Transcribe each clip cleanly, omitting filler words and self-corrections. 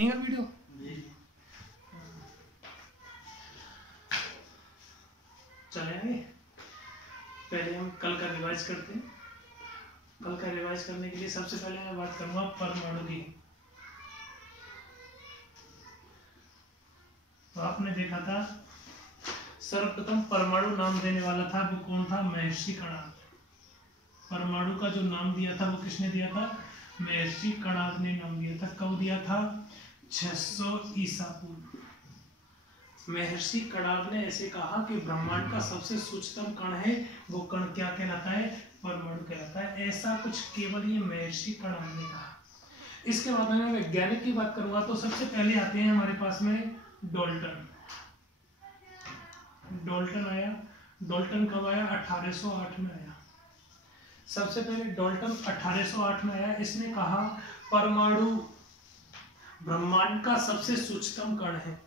देखेंगे वीडियो। चले आगे, पहले हम कल का रिवाइज करते हैं। कल का रिवाइज करने के लिए सबसे पहले मैं बात करूंगा परमाणु की। तो आपने देखा था सर्वप्रथम परमाणु नाम देने वाला था वो कौन था? महर्षि कणाद। परमाणु का जो नाम दिया था वो किसने दिया था? महर्षि कणाद ने नाम दिया था। कब दिया था? 600 ईसा पूर्व। महर्षि कणाद ने ऐसे कहा कि ब्रह्मांड का सबसे सूक्ष्मतम कण है वो कण क्या कहलाता है? परमाणु कहलाता है। ऐसा कुछ केवल ये महर्षि कणाद ने कहा। इसके बाद में वैज्ञानिक की बात करूंगा तो सबसे पहले आते हैं हमारे पास में डाल्टन। डाल्टन आया। डाल्टन कब आया? 1808 में आया। सबसे पहले डाल्टन 1808 में आया। इसने कहा परमाणु ब्रह्मांड का सबसे सूक्ष्मतम कण है।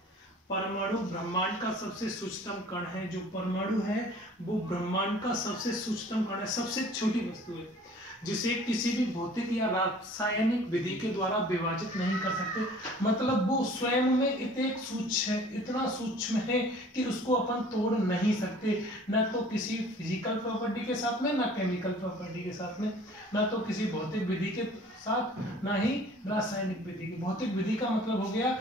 परमाणु ब्रह्मांड का सबसे सूक्ष्मतम कण है। जो परमाणु है वो ब्रह्मांड का सबसे सूक्ष्मतम कण है, सबसे छोटी वस्तु है जिसे किसी भी भौतिक या रासायनिक विधि के द्वारा विभाजित नहीं कर सकते। मतलब वो स्वयं में इतना सूक्ष्म है कि उसको अपन तोड़ नहीं सकते, न तो किसी फिजिकल प्रॉपर्टी के साथ में, न केमिकल प्रॉपर्टी के साथ में, न तो किसी भौतिक विधि के साथ, न ही रासायनिक विधि की। भौतिक विधि का मतलब हो गया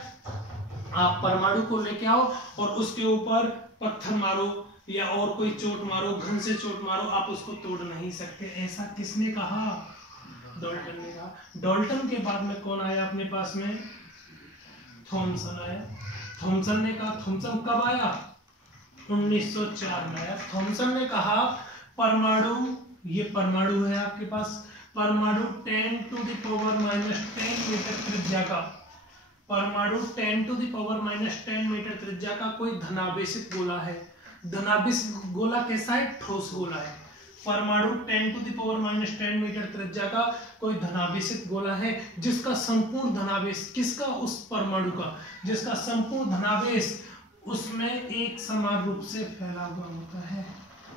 आप परमाणु को लेके आओ और उसके ऊपर पत्थर मारो या और कोई चोट मारो, घन से चोट मारो, आप उसको तोड़ नहीं सकते। ऐसा किसने कहा? डाल्टन ने कहा। डाल्टन के बाद में कौन आया अपने पास में? थॉमसन आया। थॉमसन ने कहा। थॉमसन कब आया? 1904 में आया। थॉमसन ने कहा परमाणु, ये परमाणु है आपके पास, परमाणु 10⁻⁻10 मीटर त्रिज्या का, परमाणु 10⁻⁻10 मीटर त्रिज्या का कोई धनावेशित गोला है। धनावेशित गोला कैसा है? ठोस गोला है। परमाणु 10⁻⁻10 मीटर त्रिज्या का कोई धनावेशित गोला है जिसका संपूर्ण धनावेश, किसका? उस परमाणु का, जिसका संपूर्ण धनावेश उसमें एक समान रूप से फैला हुआ होता है।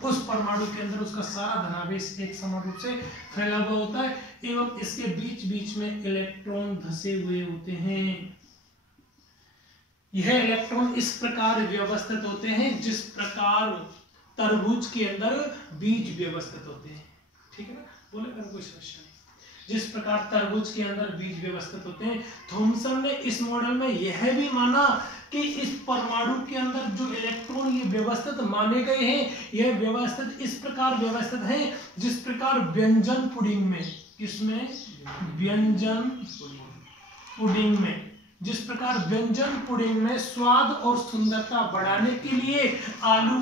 उस परमाणु के अंदर उसका सारा धनावेश एक समान रूप से फैला हुआ होता है एवं इसके बीच बीच में इलेक्ट्रॉन धसे हुए होते हैं। यह इलेक्ट्रॉन इस प्रकार व्यवस्थित होते हैं जिस प्रकार तरबूज के अंदर बीज व्यवस्थित होते हैं। ठीक है ना? बोले कोई समस्या नहीं। जिस प्रकार तरबूज के अंदर बीज व्यवस्थित होते हैं, थॉमसन ने इस मॉडल में यह भी माना कि इस परमाणु के अंदर जो इलेक्ट्रॉन ये व्यवस्थित माने गए हैं, यह व्यवस्थित इस प्रकार व्यवस्थित है जिस प्रकार व्यंजन पुडिंग में, किसमें? व्यंजन पुडिंग में, जिस प्रकार व्यंजन पुडिंग में स्वाद और सुंदरता बढ़ाने के लिए आलू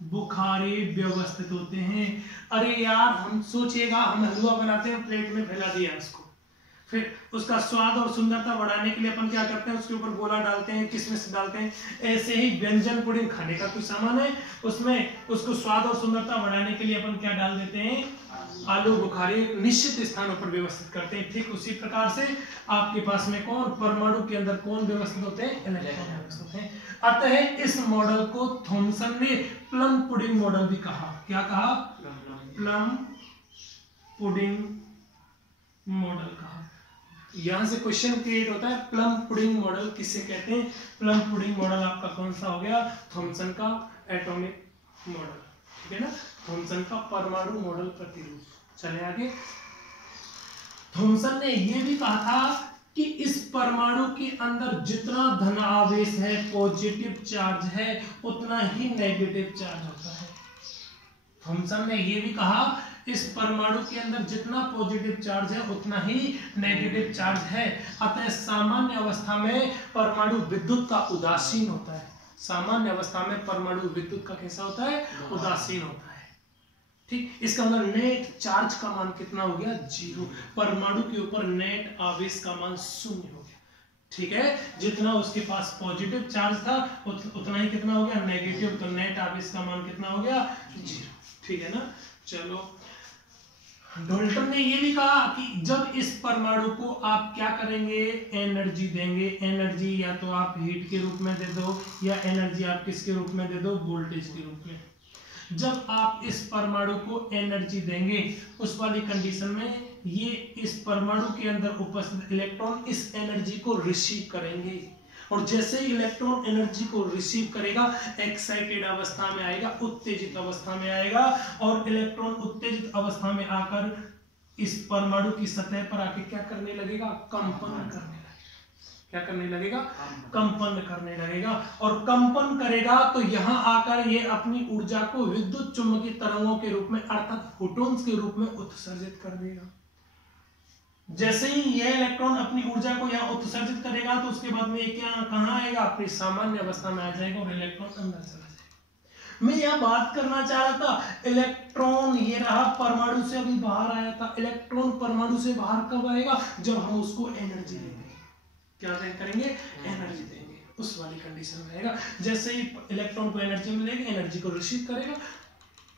बुखारे व्यवस्थित होते हैं। अरे यार, हम सोचिएगा, हम हलवा बनाते हैं, प्लेट में फैला दिया उसको, फिर उसका स्वाद और सुंदरता बढ़ाने के लिए अपन क्या करते हैं? उसके ऊपर गोला डालते हैं, किशमिश डालते हैं। ऐसे ही व्यंजन पुडिंग खाने का कुछ सामान है, उसमें उसको स्वाद और सुंदरता बढ़ाने के लिए अपन क्या डाल देते हैं? आलू बुखारे निश्चित स्थानों पर व्यवस्थित करते हैं। ठीक उसी प्रकार से आपके पास में कौन? परमाणु के अंदर कौन व्यवस्थित होते हैं? इलेक्ट्रॉन व्यवस्थित हैं। अतः इस मॉडल को थॉमसन ने प्लम पुडिंग मॉडल भी कहा। क्या कहा? प्लम पुडिंग मॉडल कहा। यहां से क्वेश्चन क्रिएट होता है, प्लम पुडिंग मॉडल किसे कहते हैं? प्लम पुडिंग मॉडल आपका कौन सा हो गया? थॉमसन का एटॉमिक मॉडल। ठीक है ना? थॉमसन का परमाणु मॉडल प्रतिरूप। चले आगे। थॉमसन ने यह भी कहा था कि इस परमाणु के अंदर जितना धन आवेश है, पॉजिटिव चार्ज है, उतना ही नेगेटिव चार्ज होता है। थॉमसन ने यह भी कहा इस परमाणु के अंदर जितना पॉजिटिव चार्ज है उतना ही नेगेटिव चार्ज है। अतः सामान्य अवस्था में परमाणु विद्युत का उदासीन होता है। सामान्य अवस्था में परमाणु विद्युत का कैसा होता है? उदासीन होता है। ठीक, इसका मतलब नेट चार्ज का मान कितना हो गया? 0। परमाणु के ऊपर नेट आवेश का मान 0 हो गया। ठीक है, जितना उसके पास पॉजिटिव चार्ज था उतना ही कितना हो गया? नेगेटिव। तो नेट आवेश का मान कितना हो गया? 0। ठीक है ना? चलो, डाल्टन ने यह भी कहा कि जब इस परमाणु को आप क्या करेंगे? एनर्जी देंगे। एनर्जी या तो आप हीट के रूप में दे दो या एनर्जी आप किसके रूप में दे दो? वोल्टेज के रूप में। जब आप इस परमाणु को एनर्जी देंगे उस वाली कंडीशन में ये इस परमाणु के अंदर उपस्थित इलेक्ट्रॉन इस एनर्जी को रिसीव करेंगे, और जैसे ही इलेक्ट्रॉन एनर्जी को रिसीव करेगा एक्साइटेड अवस्था में आएगा, उत्तेजित अवस्था में आएगा, और इलेक्ट्रॉन उत्तेजित अवस्था में आकर इस परमाणु की सतह पर आके क्या करने लगेगा, कंपन करने लगेगा। क्या करने लगेगा, कंपन करने लगेगा, और कंपन करेगा तो यहां आकर ये अपनी ऊर्जा को विद्युत चुम्बकीय तरंगों के रूप में अर्थात फोटॉन्स के रूप में उत्सर्जित कर देगा। जैसे ही यह इलेक्ट्रॉन अपनी ऊर्जा को यहाँ उत्सर्जित करेगा तो उसके बाद में क्या कहाँ आएगा, अपनी सामान्य अवस्था में आ जाएगा और इलेक्ट्रॉन अंदर चला जाएगा। मैं यह बात करना चाह रहा था, इलेक्ट्रॉन ये रहा परमाणु से अभी बाहर आया था, इलेक्ट्रॉन परमाणु से बाहर कब आएगा, जब हम उसको एनर्जी देंगे। क्या करेंगे, एनर्जी देंगे, उस वाली कंडीशन में आएगा। जैसे ही इलेक्ट्रॉन को एनर्जी मिलेगी, एनर्जी को रिसीव करेगा,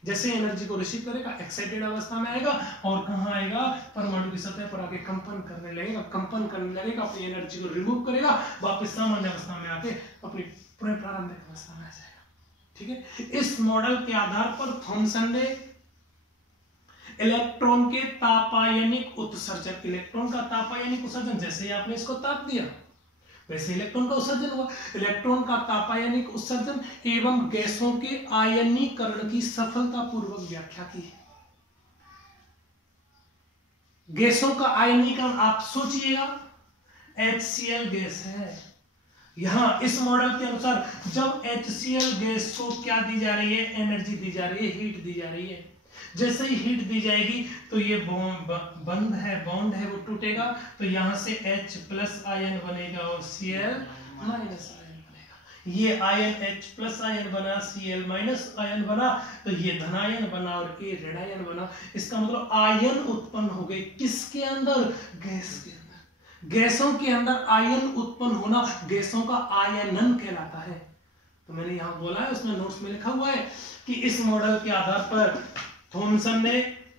जैसे एनर्जी को रिसीव करेगा एक्साइटेड अवस्था में आएगा, और कहां आएगा, परमाणु की सतह पर आके कंपन करने लगेगा, कंपन करने लगेगा, अपनी एनर्जी को रिमूव करेगा, वापस सामान्य अवस्था में आके अपनी प्रारंभिक अवस्था में आ जाएगा। ठीक है, इस मॉडल के आधार पर थॉमसन ने इलेक्ट्रॉन के तापायनिक उत्सर्जन, इलेक्ट्रॉन का तापायनिक उत्सर्जन, जैसे ही आपने इसको ताप दिया वैसे इलेक्ट्रॉन का उत्सर्जन हुआ, इलेक्ट्रॉन का तापायनिक उत्सर्जन एवं गैसों के आयनीकरण की सफलतापूर्वक व्याख्या की। गैसों का आयनीकरण आप सोचिएगा, HCl गैस है, यहां इस मॉडल के अनुसार जब HCl गैस को क्या दी जा रही है, एनर्जी दी जा रही है, हीट दी जा रही है। जैसे ही हीट दी जाएगी तो ये बंद है वो टूटेगा, तो यहां से H प्लस आयन बनेगा और Cl माइनस आयन बनेगा। ये आयन H प्लस आयन बना, Cl माइनस आयन बना, तो ये धनायन बना और ये ऋणायन बना। इसका मतलब आयन उत्पन्न हो गए, किसके अंदर, गैस के अंदर। गैसों के अंदर आयन उत्पन्न होना गैसों का आयनन कहलाता है। तो मैंने यहां बोला है, उसमें नोट्स में लिखा हुआ है कि इस मॉडल के आधार पर थॉमसन ने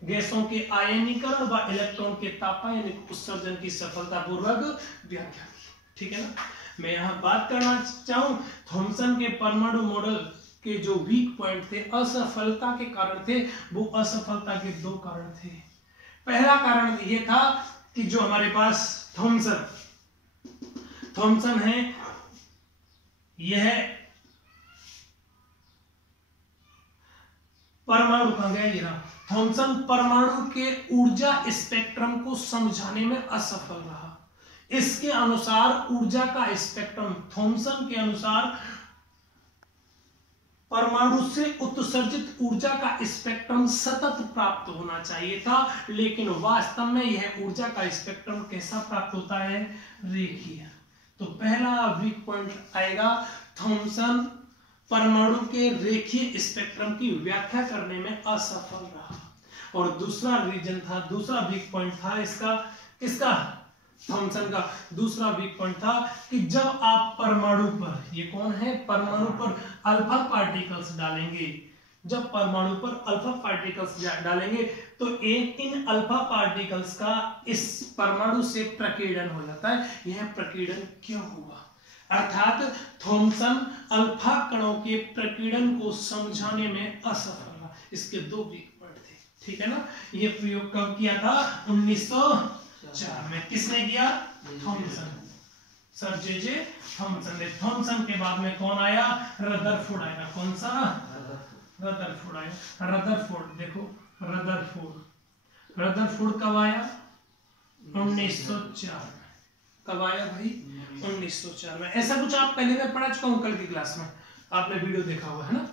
गैसों के आयनीकरण व इलेक्ट्रॉन के तापायनिक उत्सर्जन की सफलतापूर्वक व्याख्या की। ठीक है ना, मैं यहां बात करना चाहूं, थॉमसन के परमाणु मॉडल के जो वीक पॉइंट थे, असफलता के कारण थे, वो असफलता के दो कारण थे। पहला कारण ये था कि जो हमारे पास थॉमसन है, यह परमाणु कहां गया, ये रहा, थॉमसन परमाणु के ऊर्जा स्पेक्ट्रम को समझाने में असफल रहा। इसके अनुसार ऊर्जा का स्पेक्ट्रम, थॉमसन के अनुसार परमाणु से उत्सर्जित ऊर्जा का स्पेक्ट्रम सतत प्राप्त होना चाहिए था, लेकिन वास्तव में यह ऊर्जा का स्पेक्ट्रम कैसा प्राप्त होता है, रेखीय। तो पहला वीक पॉइंट आएगा, थॉमसन परमाणु के रेखीय स्पेक्ट्रम की व्याख्या करने में असफल रहा। और दूसरा रीजन था, दूसरा वीक पॉइंट था इसका थॉमसन का दूसरा वीक पॉइंट था कि जब आप परमाणु पर, ये कौन है, परमाणु पर अल्फा पार्टिकल्स डालेंगे, जब परमाणु पर अल्फा पार्टिकल्स डालेंगे तो इन अल्फा पार्टिकल्स का इस परमाणु से प्रकीर्णन हो जाता है। यह प्रकीर्णन क्यों हुआ, अर्थात थॉमसन अल्फा कणों के प्रकीर्णन को समझाने में असफल रहा। इसके दो वीक पॉइंट थे। ठीक है ना, यह प्रयोग कब किया था, 1904 में। किसने किया, थॉमसन, सर जे थॉमसन ने। थॉमसन के बाद में कौन आया, रदरफोर्ड आया। कौन सा, रदरफोर्ड आया। रदरफोर्ड, देखो रदरफोर्ड कब आया, 1904। कब आया भाई, 1904 में। ऐसा कुछ आप पहले मैं पढ़ा चुका हूं कल की क्लास में, आपने वीडियो देखा हुआ है ना।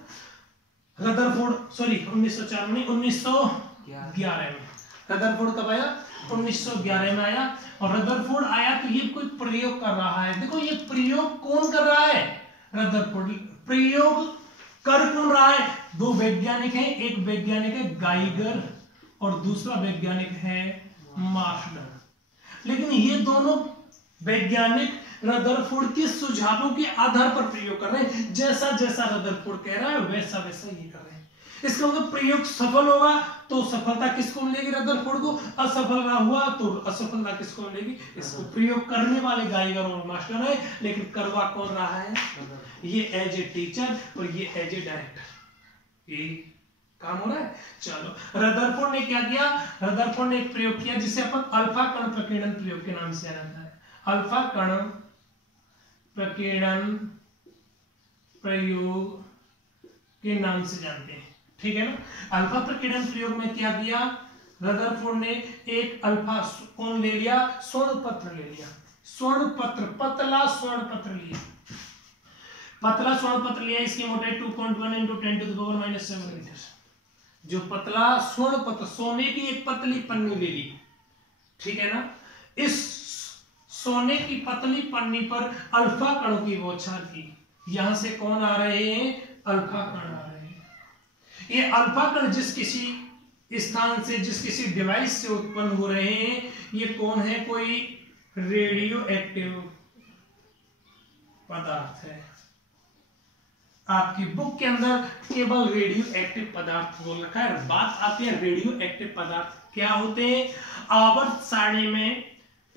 रदरफोर्ड, सॉरी 1904 में, 1911 में। रदरफोर्ड कब आया, 1911 में आया। और रदरफोर्ड आया तो ये कोई प्रयोग कर रहा है। देखो ये प्रयोग कौन कर रहा है, रदरफोर्ड। प्रयोग कर कौन रहा है, दो वैज्ञानिक हैं, एक वैज्ञानिक है गाइगर और दूसरा वैज्ञानिक है मार्शल। लेकिन ये दोनों वैज्ञानिक रदरफोर्ड के सुझावों के आधार पर प्रयोग कर रहे हैं। जैसा जैसा रदरफोर्ड कह रहा है वैसा वैसा ये कर रहे हैं। इसका मतलब प्रयोग सफल होगा तो सफलता किसको मिलेगी, रदरफोर्ड को। असफल रहा हुआ तो असफलता किसको मिलेगी, इसको। प्रयोग करने वाले गाइगर और मास्टर है, लेकिन करवा कौन रहा है, ये एज ए टीचर और ये एज ए डायरेक्टर। ये काम हो रहा है। चलो, रदरफोर्ड ने क्या किया, रदरफोर्ड ने एक प्रयोग किया जिसे अपन अल्फा कण प्रकीर्णन प्रयोग के नाम से जाना है। अल्फा कण प्रकीर्णन प्रयोग के नाम से जानते हैं, ठीक है ना। अल्फा प्रकीर्णन प्रयोग में क्या किया, रदरफोर्ड ने एक अल्फा कौन ले लिया, स्वर्ण पत्र ले लिया, स्वर्ण पत्र, पतला स्वर्ण पत्र लिया, पतला स्वर्ण पत्र लिया, इसकी मोटाई 2.1 × 10⁻⁷ मीटर। जो पतला स्वर्ण पत्र, सोने की एक पतली पन्नी ले ली, ठीक है ना। इस सोने की पतली पन्नी पर अल्फा कणों की बौछार की। यहां से कौन आ रहे हैं, अल्फा कण आ रहे हैं। ये अल्फा कण जिस किसी स्थान से, जिस किसी डिवाइस से उत्पन्न हो रहे हैं, ये कौन है, कोई रेडियो एक्टिव पदार्थ है। आपकी बुक के अंदर केवल रेडियो एक्टिव पदार्थ बोल रखा है। बात आती है रेडियो एक्टिव पदार्थ क्या होते हैं। आवर्त सारणी में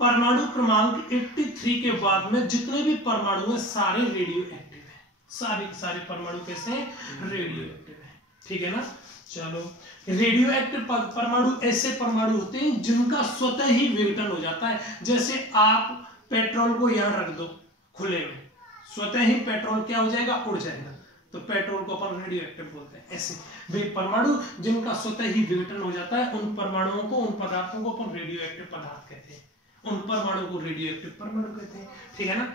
परमाणु क्रमांक 83 के बाद में जितने भी परमाणु हैं सारे रेडियो एक्टिव हैं, सारे परमाणु कैसे रेडियो एक्टिव है, ठीक है ना। चलो, रेडियो एक्टिव परमाणु ऐसे परमाणु होते हैं जिनका स्वतः ही विघटन हो जाता है। जैसे आप पेट्रोल को यहां रख दो खुले में, स्वतः ही पेट्रोल क्या हो जाएगा, उड़ जाएगा, तो पेट्रोल को अपन रेडियो एक्टिव बोलते हैं। ऐसे वे परमाणु जिनका स्वतः ही विघटन हो जाता है, उन परमाणुओं को, उन पदार्थों को अपन रेडियो एक्टिव पदार्थ कहते हैं, उन परमाणु को रेडियो एक्टिव परमाणु कहते हैं, ठीक है ना।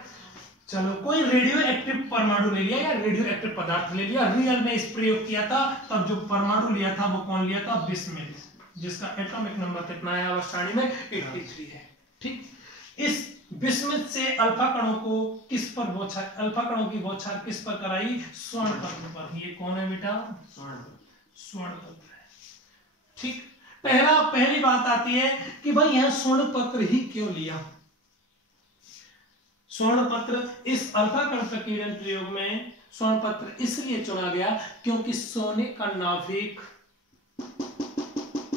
चलो, कोई रेडियो एक्टिव परमाणु ले लिया या रेडियो एक्टिव पदार्थ ले लिया, रियल में इस प्रयोग किया था, तब जो परमाणु लिया था वो कौन लिया था, बिस्मिथ, जिसका एटॉमिक नंबर कितना है आवर्त सारणी में 83 है, ठीक। इस बिस्मिथ से अल्फा कणों को किस पर बौछार, अल्फा कणों की बौछार किस पर कराई, स्वर्ण पत्र पर। ये कौन है बेटा, स्वर्ण पत्र है, ठीक। पहली बात आती है कि भाई यहां स्वर्ण पत्र ही क्यों लिया। स्वर्ण पत्र इस अल्फा कण प्रकीर्णन प्रयोग में स्वर्ण पत्र इसलिए चुना गया क्योंकि सोने का नाभिक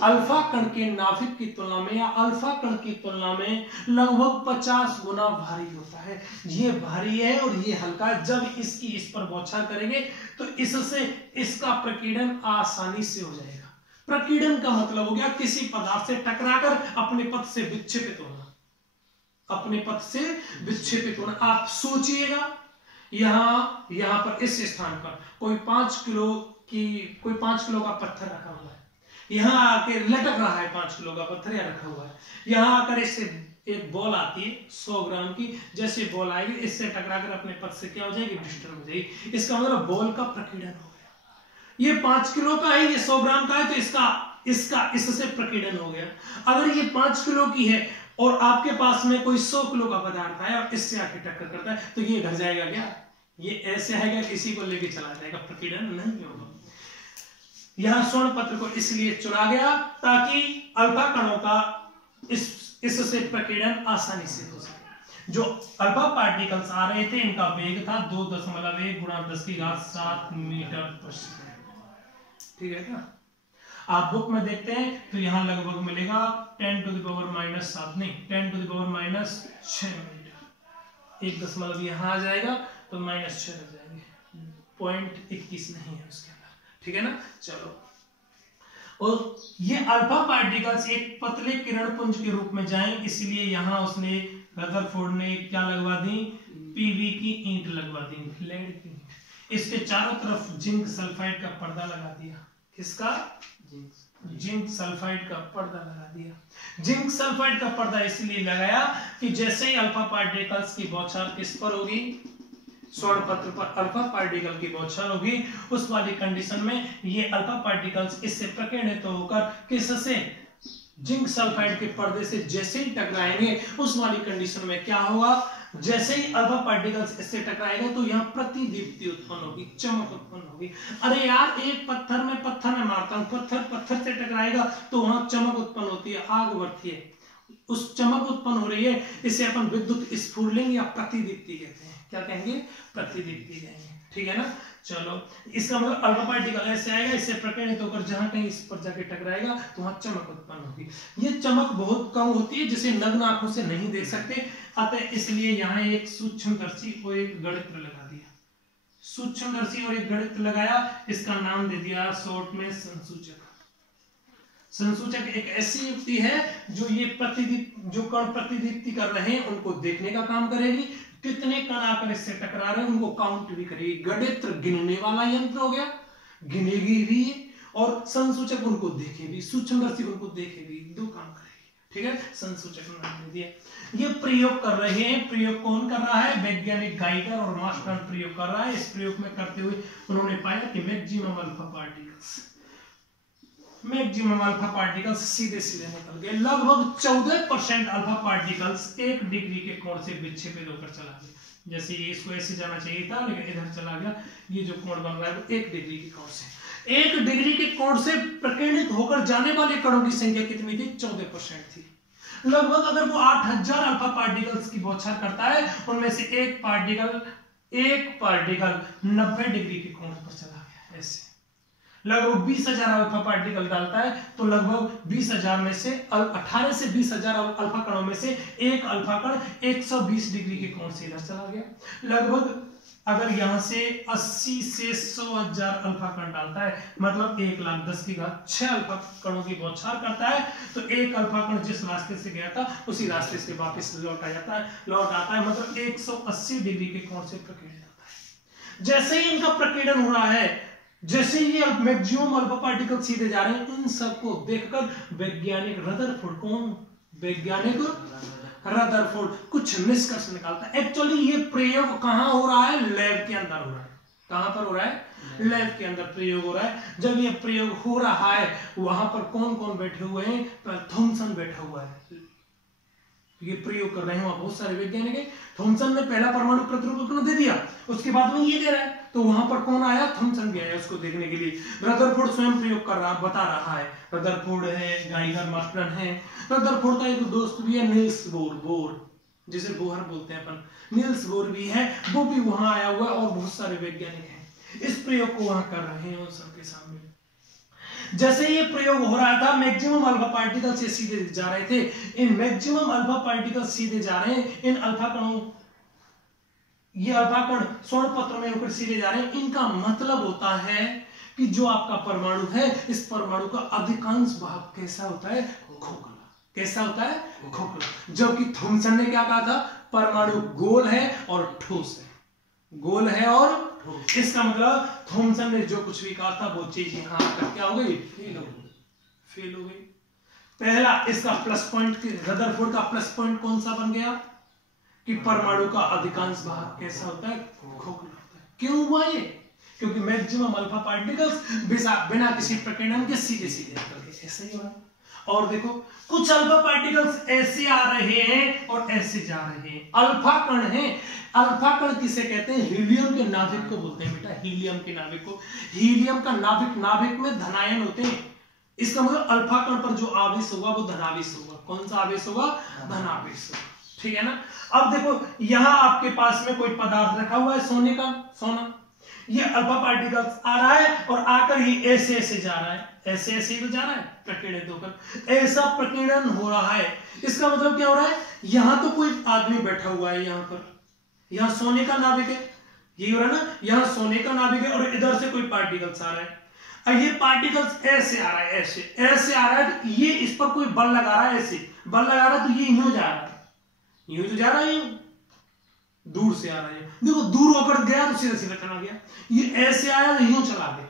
अल्फा कण के नाभिक की तुलना में या अल्फा कण की तुलना में लगभग 50 गुना भारी होता है। ये भारी है और ये हल्का है। जब इसकी इस पर बौछार करेंगे तो इससे इसका प्रकीर्णन आसानी से हो जाएगा। प्रकीर्णन का मतलब हो गया किसी पदार्थ से टकराकर अपने पथ से विक्षेपित होना, अपने पथ से विक्षेपित होना। आप सोचिएगा, यहां पर इस स्थान पर कोई 5 किलो का पत्थर रखा हुआ है, यहां आके लटक रहा है 5 किलो का पत्थर या रखा हुआ है। यहां आकर इससे एक बॉल आती है 100 ग्राम की, जैसे बॉल आएगी इससे टकराकर अपने पथ से क्या हो जाएगी, डिस्टर्ब हो जाएगी। इसका मतलब बॉल का प्रकीर्णन हो गया। ये 5 किलो का है, ये 100 ग्राम का है, तो इसका इससे प्रकीर्णन हो गया। अगर ये 5 किलो की है और आपके पास में कोई 100 किलो का पदार्थ है और इससे आके टक्कर करता है, तो ये घर जाएगा क्या, ये ऐसे आएगा, किसी को लेके चला जाएगा, प्रकीर्णन नहीं होगा। यहां स्वर्ण पत्र को इसलिए चुना गया ताकि अल्फा कणों का इससे प्रकीर्णन आसानी से हो सके। जो अल्फा पार्टिकल्स आ रहे थे इनका वेग था 2.1 × 10⁻⁷ मीटर/सेकंड, ठीक है क्या। आप बुक में देखते हैं तो यहां लगभग मिलेगा 10⁻⁷ नहीं 10⁻⁶ मीटर। 1 दशमलव यहां आ जाएगा तो -6 आ जाएंगे, 0.21 नहीं है उसके अंदर, ठीक है ना। चलो, और ये अल्फा पार्टिकल्स एक पतले किरण पुंज के रूप में जाएं, इसलिए यहां उसने रदरफोर्ड ने क्या लगवा दी, पीवी की ईंट लगवा दी, लेड की ईंट। इसके चारों तरफ जिंक सल्फाइड का पर्दा लगा दिया। किसका, जिंक सल्फाइड का पर्दा लगा दिया। जिंक सल्फाइड का पर्दा इसलिए लगाया कि जैसे ही अल्फा पार्टिकल्स की बौछार किस पर होगी, स्वर्ण पत्र पर अल्फा पार्टिकल की बौछार होगी, उस वाली कंडीशन में ये अल्फा पार्टिकल्स इससे प्रकीर्णित होकर किससे, जिंक सल्फाइड के पर्दे से जैसे ही टकराएंगे, उस वाली कंडीशन में क्या होगा, जैसे ही अल्फा पार्टिकल्स इससे टकराएंगे तो यहाँ प्रतिदीप्ति उत्पन्न होगी, चमक उत्पन्न होगी। अरे यार, एक पत्थर में मारता हूं, पत्थर से टकराएगा तो वहां चमक उत्पन्न होती है, आग बढ़ती है, उस चमक उत्पन्न हो रही है, इसे अपन विद्युत स्फुरलिंग या प्रतिदीप्ति कहते हैं। क्या कहेंगे, प्रतिदीप्ति कहेंगे, ठीक है ना। चलो, इसका मतलब अल्फा पार्टिकल ऐसे आएगा, इससे प्रकीर्णित होकर जहां कहीं इस पर जाके टकराएगा तो वहां चमक उत्पन्न होगी। ये चमक बहुत कम होती है, जिसे नग्न आंखों से नहीं देख सकते, अतः इसलिए यहाँ एक सूक्ष्मदर्शी को एक गणित्र लगा दिया। सूक्ष्मदर्शी और एक गणित लगाया, इसका नाम दे दिया शॉर्ट में संसूचक। संसूचक एक ऐसी युक्ति है जो ये जो कण प्रतिदीप्ति कर रहे हैं उनको देखने का काम करेगी, कितने कण आकर इससे टकरा रहे हैं उनको काउंट भी करेगी। गणित गिनने वाला यंत्र हो गया, गिनेगी भी और संसूचक उनको देखेगी, सूक्ष्मदर्शी उनको देखेगी, दो काम करेगी। ठीक है, संसूचक नाम दे दिया। ये प्रयोग कर रहे हैं, प्रयोग कौन कर रहा है? वैज्ञानिक गाइगर और मार्शल प्रयोग कर रहा है। इस प्रयोग में करते हुए उन्होंने पाया कि मैक्सिमम अल्फा पार्टिकल्स सीधे सीधे निकल गए। लगभग 14% अल्फा पार्टिकल्स 1 डिग्री के कोण से विक्षेपित होकर चला गया। जैसे ये इसको ऐसे जाना चाहिए था लेकिन इधर चला गया। ये जो कोण बन रहा है वो 1 डिग्री के कोण से, 1 डिग्री के कोण से प्रकीर्णित होकर जाने वाले कणों की संख्या कितनी थी? 14% थी। लगभग अगर वो 8000 अल्फा पार्टिकल्स की बौछार करता है, उनमें से एक पार्टिकल 90 डिग्री के कोण पर चला गया। ऐसे लगभग 20,000 अल्फा पार्टिकल डालता है तो लगभग 20,000 में से 18 से 20,000 अल्फा कणों में से एक अल्फा कण 120 डिग्री के कोण से इधर चला गया। लगभग अगर यहां से 80 से 100,000 अल्फा कण डालता है, मतलब 1,10,6 अल्फा कणों की बौछार करता है, तो एक अल्फा कण जिस रास्ते से गया था उसी रास्ते से वापस लौट आता है, मतलब 180 डिग्री के कोण से प्रकीर्णित होता है। जैसे ही इनका प्रकीर्णन हो रहा है, जैसे ये मैक्सिमम अल्फा पार्टिकल सीधे जा रहे हैं, इन सबको देखकर वैज्ञानिक रदरफोर्ड कुछ निष्कर्ष निकालता है। एक्चुअली ये प्रयोग कहां हो रहा है? लैब के अंदर हो रहा है। कहां पर हो रहा है? लैब के अंदर प्रयोग हो रहा है। जब ये प्रयोग हो रहा है वहां पर कौन कौन बैठे हुए हैं? थॉमसन बैठा हुआ है, ये प्रयोग कर रहे हैं वहां बहुत सारे वैज्ञानिक हैं। थॉमसन ने पहला परमाणु प्रतिरूपण दे दिया, उसके बाद में ये दे रहा है, तो वहां पर कौन आया? थॉमसन भी आया उसको देखने के लिए। रदरफोर्ड स्वयं प्रयोग कर रहा, बता रहा है। रदरफोर्ड है, गाइगर, मार्शल है। रदरफोर्ड का एक दोस्त भी है निल्स बोर, जिसे बोहर बोलते हैं अपन, निल्स बोर भी है, वो भी वहां आया हुआ और बहुत सारे वैज्ञानिक हैं इस प्रयोग को वहां कर रहे हैं उन सबके सामने। जैसे ये प्रयोग हो रहा था, मैक्सिमम अल्फा पार्टिकल से सीधे जा रहे थे। इन मैक्सिमम अल्फा पार्टिकल सीधे जा रहे हैं, इन अल्फा कणों, ये अल्फा कण स्वर्ण पत्र में होकर सीधे जा रहे हैं। इनका मतलब होता है कि जो आपका परमाणु है, इस परमाणु का अधिकांश भाग कैसा होता है? खोखला। कैसा होता है? खोखला। जबकि थॉमसन ने क्या कहा था? परमाणु गोल है और ठोस है, गोल है और ठोस। इसका मतलब थॉमसन ने जो कुछ भी कहा था वो चीज यहां आकर क्या हो गई? फेल हो गई। पहला इसका प्लस पॉइंट, रदरफोर्ड का प्लस पॉइंट कौन सा बन गया? कि परमाणु का अधिकांश भाग कैसा होता है? खोखला होता है। क्यों हुआ ये? क्योंकि मैक्सिमम अल्फा पार्टिकल्स बिना किसी प्रकीर्णन के सीधे सीधे निकल गए। ऐसा ही हो रहा है। और देखो, कुछ अल्फा पार्टिकल्स ऐसे आ रहे हैं और ऐसे जा रहे हैं, अल्फा कण हैं। अल्फा कण किसे कहते हैं? हीलियम के नाभिक को बोलते हैं बेटा, हीलियम के नाभिक को। हीलियम का नाभिक में धनायन होते हैं। इसका मतलब अल्फा कण पर जो आवेश होगा वो धनावेश होगा। कौन सा आवेश होगा? धनावेश होगा। ठीक है ना। अब देखो, यहां आपके पास में कोई पदार्थ रखा हुआ है, सोने का, सोना। ये अल्फा पार्टिकल्स आ रहा है और आकर ही ऐसे ऐसे जा रहा है, ऐसे ऐसे ही जा रहा है प्रकीर्णित होकर। ऐसा प्रकीर्णन हो रहा है। इसका मतलब क्या हो रहा है? यहां तो कोई आदमी बैठा हुआ है, यहां पर, यहां सोने का नाभिक है, यही हो रहा है ना। यहां सोने का नाभिक है और इधर से कोई पार्टिकल्स आ रहा है। और ये पार्टिकल्स ऐसे आ रहा है, ऐसे ऐसे आ रहा है। ये इस पर कोई बल लगा रहा है, ऐसे बल लगा रहा है, तो ये यूं जा रहा है, यूं तो जा रहा है, दूर से आ रहा है। देखो, दूर होकर गया तो सीधा सीधा चला गया। ये ऐसे आया तो यूं चला गया,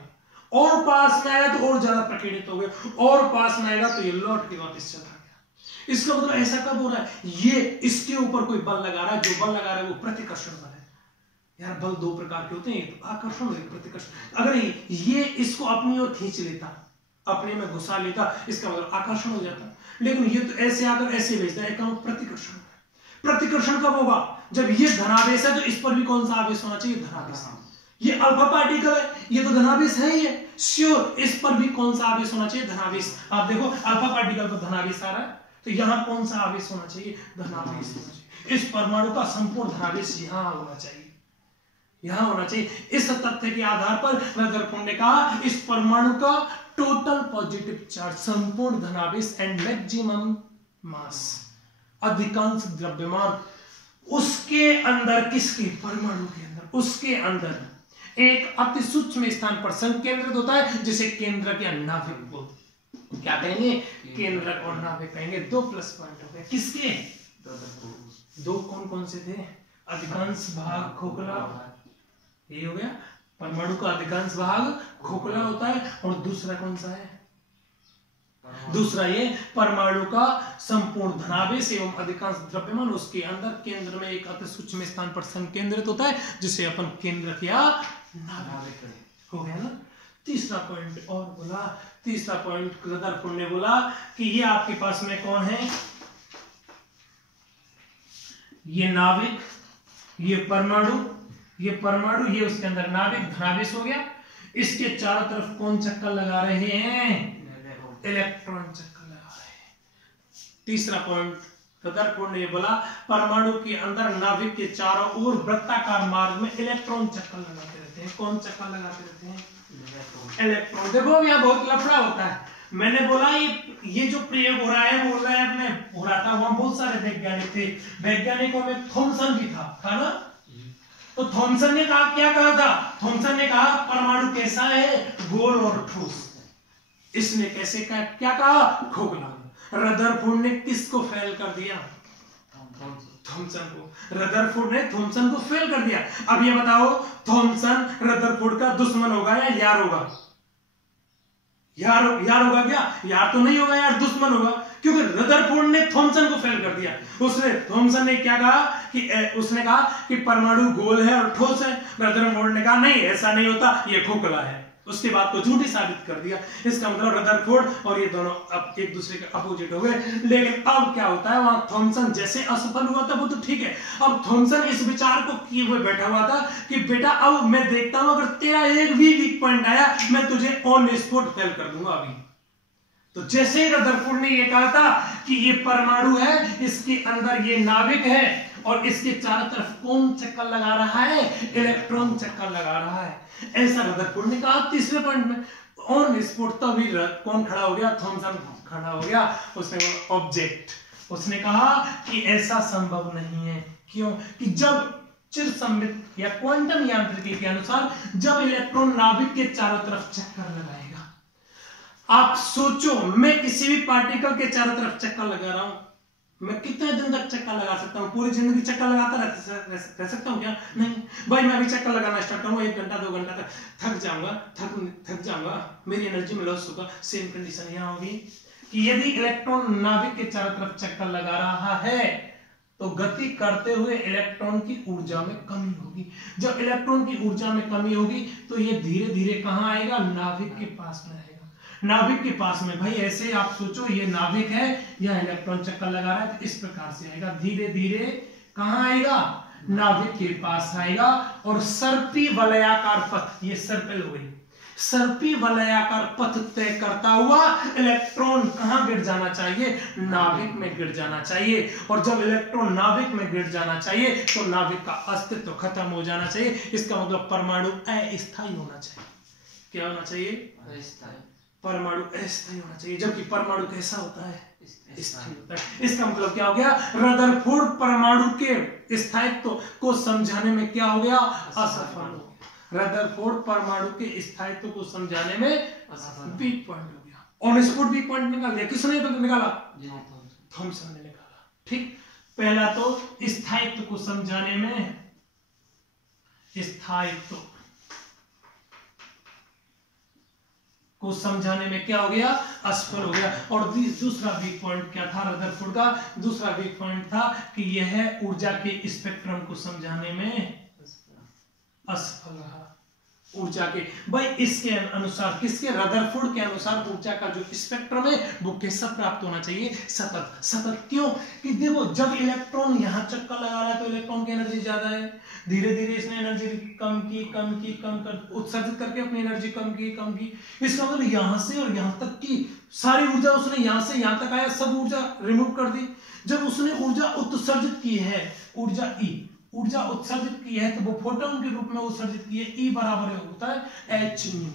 और पास में आया तो और ज्यादा प्रकीर्णित हो गया, और पास में आएगा तो ये लौट के वापस चला गया। इसका मतलब ऐसा कब हो रहा है? ये इसके ऊपर कोई बल लगा रहा है, जो बल लगा रहा है वो प्रतिकर्षण बल है। यार, बल दो प्रकार के होते हैं, एक आकर्षण और एक प्रतिकर्षण। अगर ये इसको अपनी ओर खींच लेता, अपने में घुसा लेता, इसका मतलब आकर्षण हो जाता। लेकिन ये तो ऐसे आकर ऐसे भेजता है, प्रतिकर्षण। प्रतिकर्षण कब होगा? जब ये धनावेश है तो इस पर भी कौन सा आवेश होना चाहिए? धनावेश। ये अल्फा पार्टिकल है, ये तो धनावेश है ही है, श्योर। इस पर भी कौन सा आवेश होना चाहिए? धनावेश। आप देखो, अल्फा पार्टिकल पर धनावेश आ रहा है, तो यहां कौन सा आवेश होना चाहिए? धनावेश होना चाहिए। इस परमाणु का संपूर्ण धनावेश यहां होना चाहिए, यहां होना चाहिए। इस तथ्य के आधार पर रदरफोर्ड ने कहा, इस परमाणु का टोटल पॉजिटिव चार्ज, संपूर्ण धनावेश एंड मैक्सिमम मास, अधिकांश द्रव्यमान, उसके अंदर, किसके? परमाणु के अंदर, उसके अंदर एक अति सूक्ष्म स्थान पर संकेंद्रित होता है, जिसे केंद्रक या नाभिक बोलते। क्या कहेंगे? केंद्रक और नाभिक कहेंगे। 2 प्लस पॉइंट हो गए। किसके? दो कौन कौन से थे? अधिकांश भाग खोखला, ये हो गया। परमाणु का अधिकांश भाग खोखला होता है। और दूसरा कौन सा है? दूसरा ये परमाणु का संपूर्ण धनावेश एवं अधिकांश द्रव्यमान उसके अंदर केंद्र में एक अति सूक्ष्म स्थान पर संकेंद्रित होता है, जिसे अपन केंद्रक या नाभिक हो गया ना। तीसरा पॉइंट और बोला, तीसरा पॉइंट रदरफोर्ड ने बोला कि ये आपके पास में कौन है? ये नाभिक, ये परमाणु, ये उसके अंदर नाभिक धनावेश हो गया। इसके चारों तरफ कौन चक्कर लगा रहे हैं? इलेक्ट्रॉन चक्कर लगा रहे हैं। तीसरा पॉइंट रदरफोर्ड ने बोला, परमाणु के अंदर नाभिक के चारों ओर वृत्ताकार मार्ग में इलेक्ट्रॉन चक्कर लगाते रहते हैं। कौन चक्कर लगाते रहते हैं? इलेक्ट्रॉन। देखो यहाँ बहुत लफड़ा होता है। मैंने बोला ये जो प्रयोग हो रहा है, बोल रहा है अपने हो रहा था, वहां बहुत सारे वैज्ञानिक थे। वैज्ञानिकों में थॉमसन भी था ना। तो थॉमसन ने कहा, क्या कहा था? थॉमसन ने कहा परमाणु कैसा है? गोल और ठोस। इसने कैसे कहा? क्या कहा? खोखला। रदरफोर्ड ने किसको फेल कर दिया? थॉमसन को। रदरफोर्ड ने थॉमसन को फेल कर दिया। अब ये बताओ, थॉमसन रदरफोर्ड का दुश्मन होगा या यार होगा? यार होगा क्या? यार तो नहीं होगा यार, दुश्मन होगा, क्योंकि रदरफोर्ड ने थॉमसन को फेल कर दिया। थॉमसन ने क्या कहा कि उसने कहा कि परमाणु गोल है और ठोस है। रदरफोर्ड ने कहा नहीं, ऐसा नहीं होता, ये खोखला है। उसके बाद तो झूठी साबित कर दिया। इसका मतलब रदरफोर्ड और ये दोनों अब एक दूसरे के अपोजिट हो गए। लेकिन अब क्या होता है, वहां थॉमसन जैसे असफल हुआ था वो तो ठीक है। अब थॉमसन इस विचार को किए हुए बैठा हुआ था कि बेटा अब मैं देखता हूं, अगर तेरा एक भी वीक पॉइंट आया मैं तुझे ऑन स्पॉट फेल कर दूंगा अभी। तो जैसे ही रदरफोर्ड ने ये कहा था कि ये परमाणु है, इसके अंदर ये नाभिक है और इसके चारों तरफ कौन चक्कर लगा रहा है? इलेक्ट्रॉन चक्कर लगा रहा है, ऐसा रदरफोर्ड ने कहा। तीसरे पॉइंट में ऑन स्पॉट तभी कौन खड़ा हो गया? थॉमसन खड़ा हो गया। उसने ऑब्जेक्ट, उसने कहा कि ऐसा संभव नहीं है। क्यों? कि जब चिरसम्मित या क्वांटम यांत्रिकी के अनुसार जब इलेक्ट्रॉन नाभिक के चारों तरफ चक्कर लगाएगा, आप सोचो, मैं किसी भी पार्टिकल के चारों तरफ चक्कर लगा रहा हूं, मैं कितने दिन तक चक्कर लगा सकता हूँ? पूरी जिंदगी चक्कर लगाता रह सकता हूँ क्या? नहीं भाई, मैं भी चक्कर लगाना स्टार्ट करूंगा 1 घंटा 2 घंटा तक थक जाऊंगा, मेरी एनर्जी में लॉस होगा। सेम कंडीशन यहाँ होगी कि यदि इलेक्ट्रॉन नाभिक के चारों तरफ चक्कर लगा रहा है तो गति करते हुए इलेक्ट्रॉन की ऊर्जा में कमी होगी। जब इलेक्ट्रॉन की ऊर्जा में कमी होगी तो ये धीरे धीरे कहाँ आएगा? नाभिक के पास में आएगा। नाभिक के पास में, भाई ऐसे आप सोचो, ये नाभिक है, यह इलेक्ट्रॉन चक्कर लगा रहा है, तो इस प्रकार से आएगा, धीरे धीरे कहां आएगा? नाभिक के पास आएगा। और सर्पी वलयाकार पथ, ये सर्पिल हो गई, सर्पी वलयाकार पथ तय करता हुआ इलेक्ट्रॉन कहां गिर जाना चाहिए? नाभिक में गिर जाना चाहिए। और जब इलेक्ट्रॉन नाभिक में गिर जाना चाहिए तो नाभिक का अस्तित्व खत्म हो जाना चाहिए। इसका मतलब परमाणु अस्थायी होना चाहिए। क्या होना चाहिए? अस्थायी। परमाणु अस्थायी होना चाहिए, जबकि परमाणु कैसा होता है? स्थायी होता है। इसका मतलब क्या हो गया? रदरफोर्ड परमाणु के स्थायित्व को समझाने में क्या हो गया? असफल हो गया। रदरफोर्ड परमाणु के स्थायित्व को समझाने में वीक पॉइंट हो गया। ऑन स्पॉट वीक पॉइंट निकाल दिया। किसने निकाला? थॉमसन ने निकाला। ठीक, पहला तो स्थायित्व को समझाने में, स्थायित्व को समझाने में क्या हो गया? असफल हो गया। और दूसरा वीक पॉइंट क्या था रदरफोर्ड का? दूसरा वीक पॉइंट था कि यह ऊर्जा के स्पेक्ट्रम को समझाने में असफल रहा। ऊर्जा के, भाई इसके अनुसार, किसके? रदरफोर्ड के अनुसार ऊर्जा का जो स्पेक्ट्रम है वो कैसा प्राप्त होना चाहिए? सतत। सतत क्यों? कि देखो, जब इलेक्ट्रॉन यहाँ चक्कर लगा रहा है तो इलेक्ट्रॉन की एनर्जी ज्यादा है, धीरे धीरे इसने एनर्जी कम कर उत्सर्जित करके अपनी एनर्जी कम की। इसका मतलब यहाँ से और यहाँ तक की सारी ऊर्जा उसने यहाँ से यहाँ तक आया, सब ऊर्जा रिमूव कर दी। जब उसने ऊर्जा उत्सर्जित की है, ऊर्जा उत्सर्जित की है, तो वो फोटोन के रूप में उत्सर्जित की है। E बराबर होता है h new.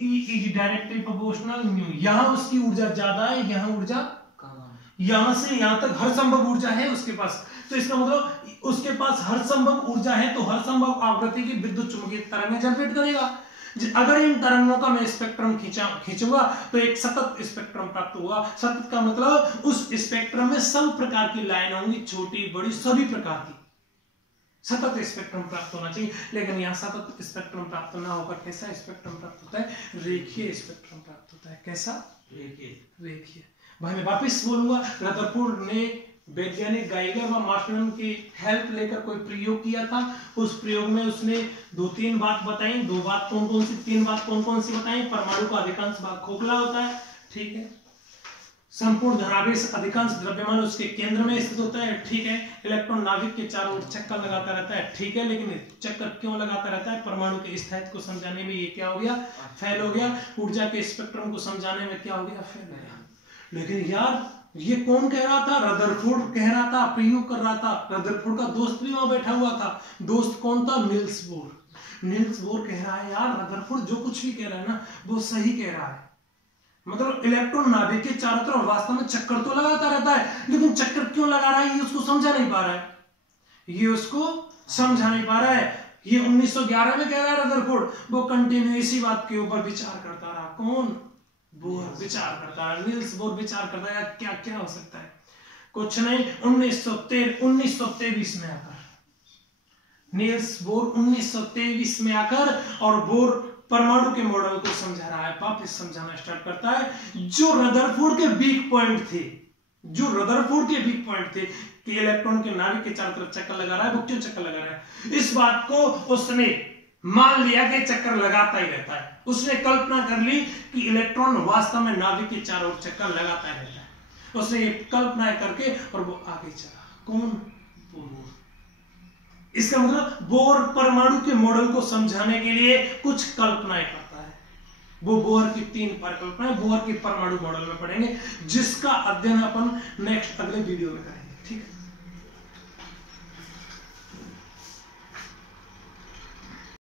E is directly proportional new. यहाँ उसकी ऊर्जा ज्यादा है, यहाँ ऊर्जा कम है। यहाँ से यहाँ तक हर संभव ऊर्जा है उसके पास। तो इसका मतलब उसके पास हर संभव ऊर्जा है, तो हर संभव आवृत्ति की विद्युत चुंबकीय तरंगें जनरेट करेगा। अगर इन तरंगों का मैं स्पेक्ट्रम खींचूंगा तो एक सतत स्पेक्ट्रम प्राप्त होगा। सतत का मतलब उस स्पेक्ट्रम में सब प्रकार की लाइन होंगी, छोटी बड़ी सभी प्रकार की, सतत स्पेक्ट्रम प्राप्त होना चाहिए। लेकिन यहाँ सतत स्पेक्ट्रम प्राप्त ना होकर कैसा स्पेक्ट्रम प्राप्त होता है? रेखीय स्पेक्ट्रम प्राप्त होता है। कैसा? रेखीय। भाई मैं वापिस बोलूंगा, रदरफोर्ड ने वैज्ञानिक गाइगर व मार्शल की हेल्प लेकर कोई प्रयोग किया था। उस प्रयोग में उसने 2-3 बात बताई। 2 बात कौन कौन सी, 3 बात कौन कौन सी बताई? परमाणु का अधिकांश भाग खोखला होता है, ठीक है। संपूर्ण धनावेश अधिकांश द्रव्यमान उसके केंद्र में स्थित होता है, ठीक है। इलेक्ट्रॉन नाभिक के चारों ओर चक्कर लगाता रहता है, ठीक है। लेकिन चक्कर क्यों लगाता रहता है? परमाणु के स्थायित्व को समझाने में ये क्या हो गया? फेल हो गया। ऊर्जा के स्पेक्ट्रम को समझाने में क्या हो गया? फेल हो गया। लेकिन यार ये कौन कह रहा था? रदरफोर्ड कह रहा था, प्रयोग कर रहा था। रदरफोर्ड का दोस्त भी वहां बैठा हुआ था। दोस्त कौन था? Niels Bohr. नील्स बोर कह रहा है यार रदरफोर्ड जो कुछ भी कह रहा है ना वो सही कह रहा है। मतलब इलेक्ट्रॉन नाभिक के चारों तरफ वास्तव में चक्कर तो लगाता रहता है, लेकिन चक्कर क्यों लगा रहा है ये उसको समझा नहीं पा रहा है। ये उसको समझा नहीं पा रहा है। ये 1911 में कह रहा है रदरफोर्ड, वो कंटिन्यू इसी बात के ऊपर विचार करता रहा। कौन? बोर विचार करता है। नील्स बोर विचार करता है क्या क्या हो सकता है? कुछ नहीं। 1923 में आकर नील्स बोर 1923 में आकर और बोर परमाणु के मॉडल को समझा रहा है, वापस समझाना स्टार्ट करता है। जो रदरफोर्ड के वीक पॉइंट थे, जो रदरफोर्ड के वीक पॉइंट थे कि इलेक्ट्रॉन के नाभिक के चारों तरफ चक्कर लगा रहा है, वो क्यों चक्कर लगा रहा है? इस बात को उसने मान लिया कि चक्कर लगाता ही रहता है। उसने कल्पना कर ली कि इलेक्ट्रॉन वास्तव में नाभिक के चारों ओर चक्कर लगाता ही रहता है। उसने ये कल्पना करके और वो आगे चला। कौन? बोर। इसका मतलब बोर परमाणु के मॉडल को समझाने के लिए कुछ कल्पनाएं करता है। वो बोर की 3 परिकल्पनाएं बोर के परमाणु मॉडल में पढ़ेंगे, जिसका अध्ययन अपन नेक्स्ट अगले वीडियो में करेंगे, ठीक है।